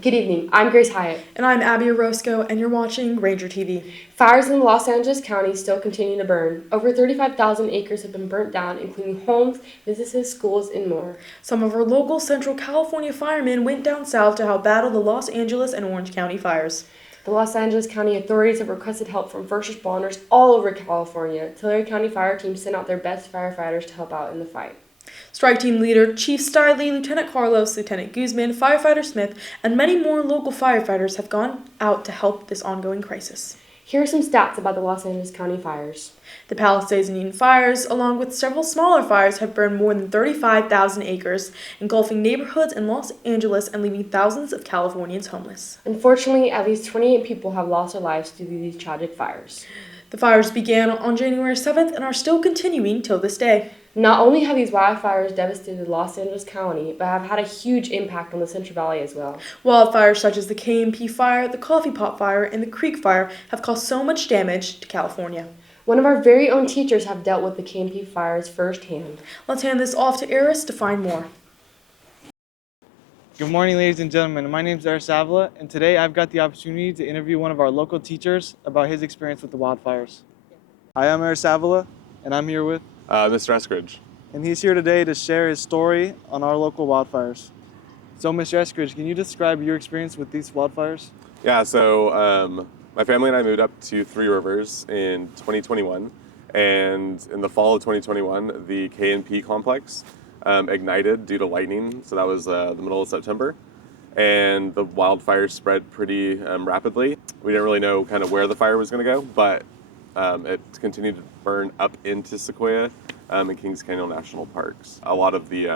Good evening. I'm Grace Hyatt. And I'm Abby Orozco, and you're watching Ranger TV. Fires in Los Angeles County still continue to burn. Over 35,000 acres have been burnt down, including homes, businesses, schools, and more. Some of our local Central California firemen went down south to help battle the Los Angeles and Orange County fires. The Los Angeles County authorities have requested help from first responders all over California. Tulare County fire teams sent out their best firefighters to help out in the fight. Strike Team Leader Chief Stiley, Lieutenant Carlos, Lieutenant Guzman, Firefighter Smith, and many more local firefighters have gone out to help this ongoing crisis. Here are some stats about the Los Angeles County fires. The Palisades and Eden fires, along with several smaller fires, have burned more than 35,000 acres, engulfing neighborhoods in Los Angeles and leaving thousands of Californians homeless. Unfortunately, at least 28 people have lost their lives due to these tragic fires. The fires began on January 7th and are still continuing till this day. Not only have these wildfires devastated Los Angeles County, but have had a huge impact on the Central Valley as well. Wildfires such as the KMP fire, the Coffee Pot fire, and the Creek fire have caused so much damage to California. One of our very own teachers have dealt with the KMP fires firsthand. Let's hand this off to Eris to find more. Good morning, ladies and gentlemen. My name is Eris Avila, and today I've got the opportunity to interview one of our local teachers about his experience with the wildfires. Hi, I'm Eris Avila, and I'm here with Mr. Eskridge. and he's here today to share his story on our local wildfires. So, Mr. Eskridge, can you describe your experience with these wildfires? Yeah, so my family and I moved up to Three Rivers in 2021, and in the fall of 2021, the K&P complex ignited due to lightning, so that was the middle of September, and the wildfire spread pretty rapidly. We didn't really know kind of where the fire was going to go, but it continued to burn up into Sequoia and Kings Canyon National Parks. A lot of the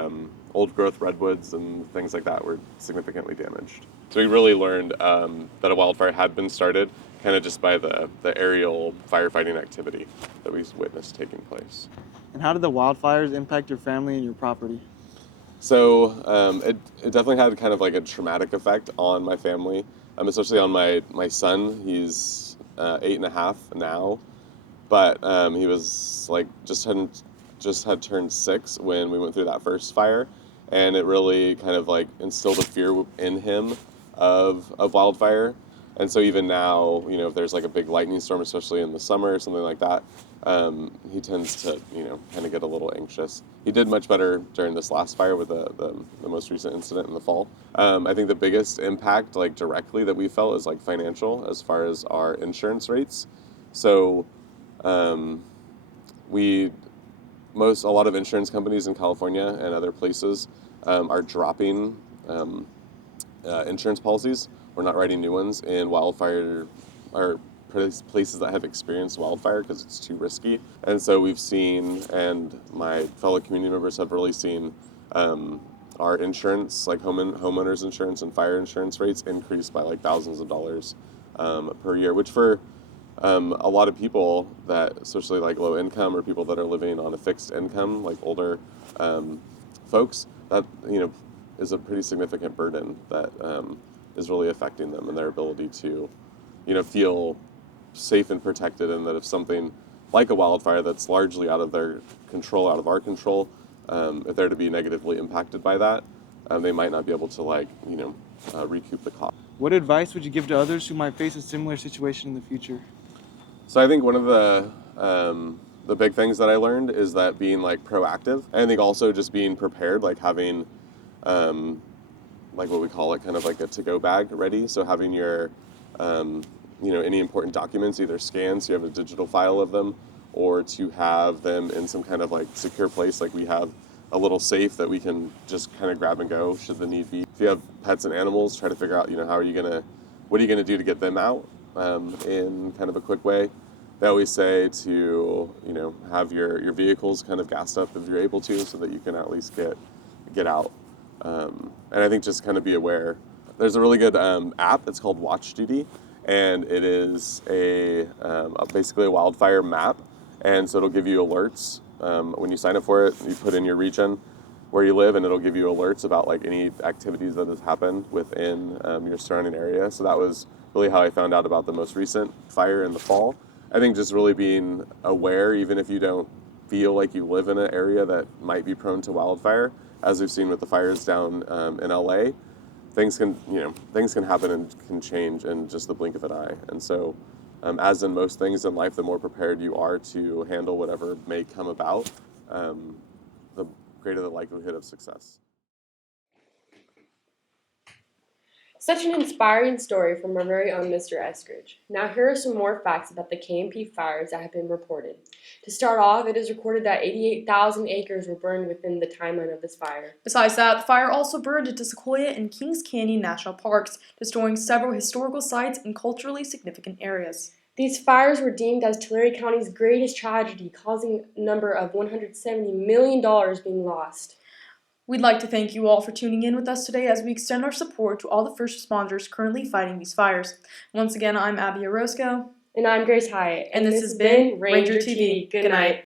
old growth redwoods and things like that were significantly damaged. So we really learned that a wildfire had been started kind of just by the aerial firefighting activity that we witnessed taking place. And how did the wildfires impact your family and your property? So it definitely had kind of like a traumatic effect on my family, especially on my son. He's 8.5 now, but he was like just had turned 6 when we went through that first fire, and it really kind of like instilled a fear in him of wildfire. And so even now, you know, if there's like a big lightning storm, especially in the summer or something like that, he tends to, you know, kind of get a little anxious. He did much better during this last fire with the most recent incident in the fall. I think the biggest impact, like directly, that we felt is like financial, as far as our insurance rates. So a lot of insurance companies in California and other places are dropping insurance policies. We're not writing new ones in wildfire or places that have experienced wildfire because it's too risky. And so we've seen, and my fellow community members have really seen, our insurance, like homeowners insurance and fire insurance rates increase by like thousands of dollars per year, which for a lot of people that, especially like low income or people that are living on a fixed income, like older folks, that, you know, is a pretty significant burden that is really affecting them and their ability to, you know, feel safe and protected, and that if something like a wildfire that's largely out of their control, out of our control, if they're to be negatively impacted by that, they might not be able to, like, you know, recoup the cost. What advice would you give to others who might face a similar situation in the future? So I think one of the big things that I learned is that being like proactive, and I think also just being prepared, like having like what we call it, kind of like a to-go bag ready. So having your you know, any important documents either scanned so you have a digital file of them, or to have them in some kind of like secure place. Like we have a little safe that we can just kind of grab and go should the need be. If you have pets and animals, try to figure out, you know, what are you gonna do to get them out in kind of a quick way. They always say to, you know, have your vehicles kind of gassed up if you're able to, so that you can at least get out. And I think just kind of be aware. There's a really good app. It's called Watch Duty, and it is basically a wildfire map. And so it'll give you alerts when you sign up for it. You put in your region where you live, and it'll give you alerts about like any activities that has happened within your surrounding area. So that was really how I found out about the most recent fire in the fall. I think just really being aware, even if you don't feel like you live in an area that might be prone to wildfire, as we've seen with the fires down in LA, things can happen and can change in just the blink of an eye. And so, as in most things in life, the more prepared you are to handle whatever may come about, the greater the likelihood of success. Such an inspiring story from our very own Mr. Eskridge. Now here are some more facts about the KMP fires that have been reported. To start off, it is recorded that 88,000 acres were burned within the timeline of this fire. Besides that, the fire also burned into Sequoia and Kings Canyon National Parks, destroying several historical sites and culturally significant areas. These fires were deemed as Tulare County's greatest tragedy, causing a number of $170 million being lost. We'd like to thank you all for tuning in with us today as we extend our support to all the first responders currently fighting these fires. Once again, I'm Abby Orozco. And I'm Grace Hyatt. And this has been Ranger TV. Good night.